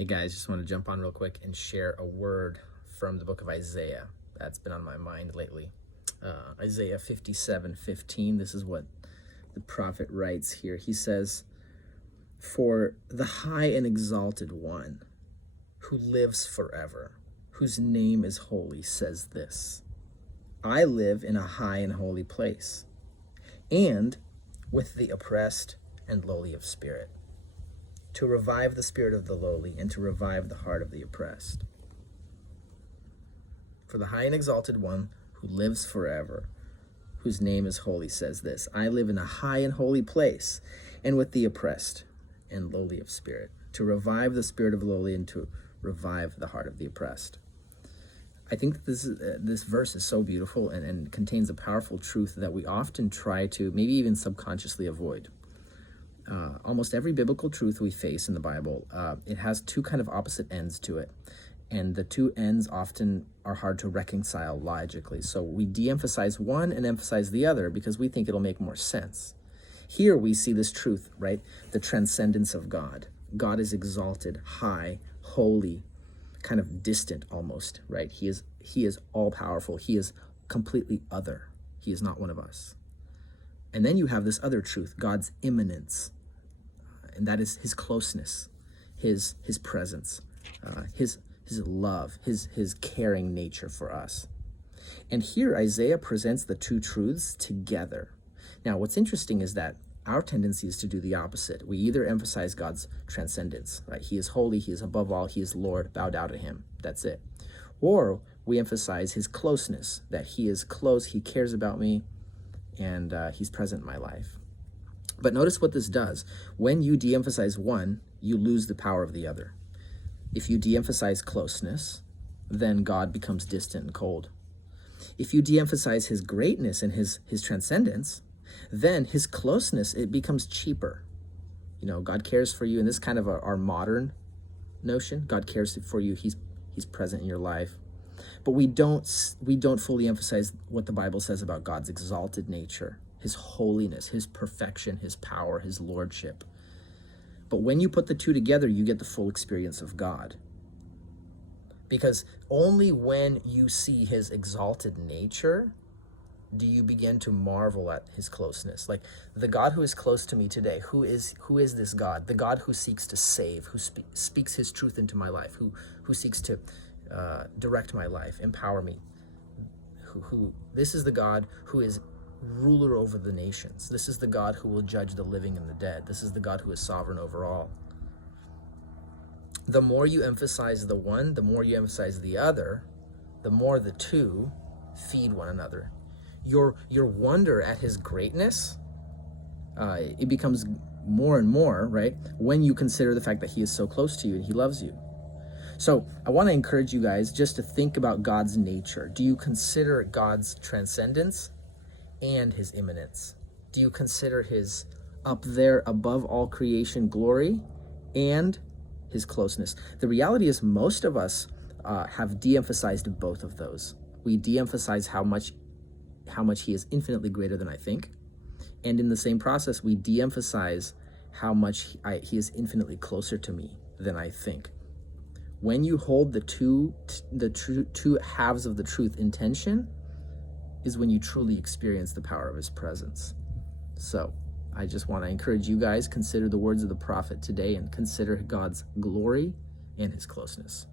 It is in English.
Hey guys, just want to jump on real quick and share a word from the book of Isaiah that's been on my mind lately. Isaiah 57:15. This is what the prophet writes here. He says, "For the high and exalted one who lives forever, whose name is holy, says this: I live in a high and holy place, and with the oppressed and lowly of spirit, to revive the spirit of the lowly and to revive the heart of the oppressed. For the high and exalted one who lives forever, whose name is holy, says this: I live in a high and holy place, and with the oppressed and lowly of spirit, to revive the spirit of the lowly and to revive the heart of the oppressed." I think that this verse is so beautiful and contains a powerful truth that we often try to, maybe even subconsciously, avoid. Almost every biblical truth we face in the Bible, it has two kind of opposite ends to it. And the two ends often are hard to reconcile logically. So we de-emphasize one and emphasize the other because we think it'll make more sense. Here we see this truth, right? The transcendence of God. God is exalted, high, holy, kind of distant almost, right? He is all powerful. He is completely other. He is not one of us. And then you have this other truth, God's immanence. And that is his closeness, his presence, his love, his caring nature for us. And here Isaiah presents the two truths together. Now, what's interesting is that our tendency is to do the opposite. We either emphasize God's transcendence, right? He is holy, he is above all, he is Lord, bow down to him. That's it. Or we emphasize his closeness, that he is close, he cares about me, and he's present in my life. But notice what this does. When you de-emphasize one, you lose the power of the other. If you de-emphasize closeness, then God becomes distant and cold. If you de-emphasize his greatness and his transcendence, then his closeness, it becomes cheaper. You know, God cares for you, and this is kind of our modern notion. God cares for you. He's present in your life. But we don't fully emphasize what the Bible says about God's exalted nature, his holiness, his perfection, his power, his lordship. But when you put the two together, you get the full experience of God. Because only when you see his exalted nature do you begin to marvel at his closeness. Like the God who is close to me today, who is this God? The God who seeks to save, who speaks his truth into my life, who seeks to direct my life, empower me. This is the God who is ruler over the nations. This is the God who will judge the living and the dead. This is the God who is sovereign over all. The more you emphasize the one, the more you emphasize the other, the more the two feed one another. Your wonder at his greatness, it becomes more and more, right, when you consider the fact that he is so close to you and he loves you. So I want to encourage you guys just to think about God's nature. Do you consider God's transcendence and his immanence? Do you consider his up there above all creation glory and his closeness? The reality is most of us have de-emphasized both of those. We de-emphasize how much he is infinitely greater than I think. And in the same process, we de-emphasize how much he is infinitely closer to me than I think. When you hold the two halves of the truth in tension is when you truly experience the power of his presence. So I just want to encourage you guys, consider the words of the prophet today and consider God's glory and his closeness.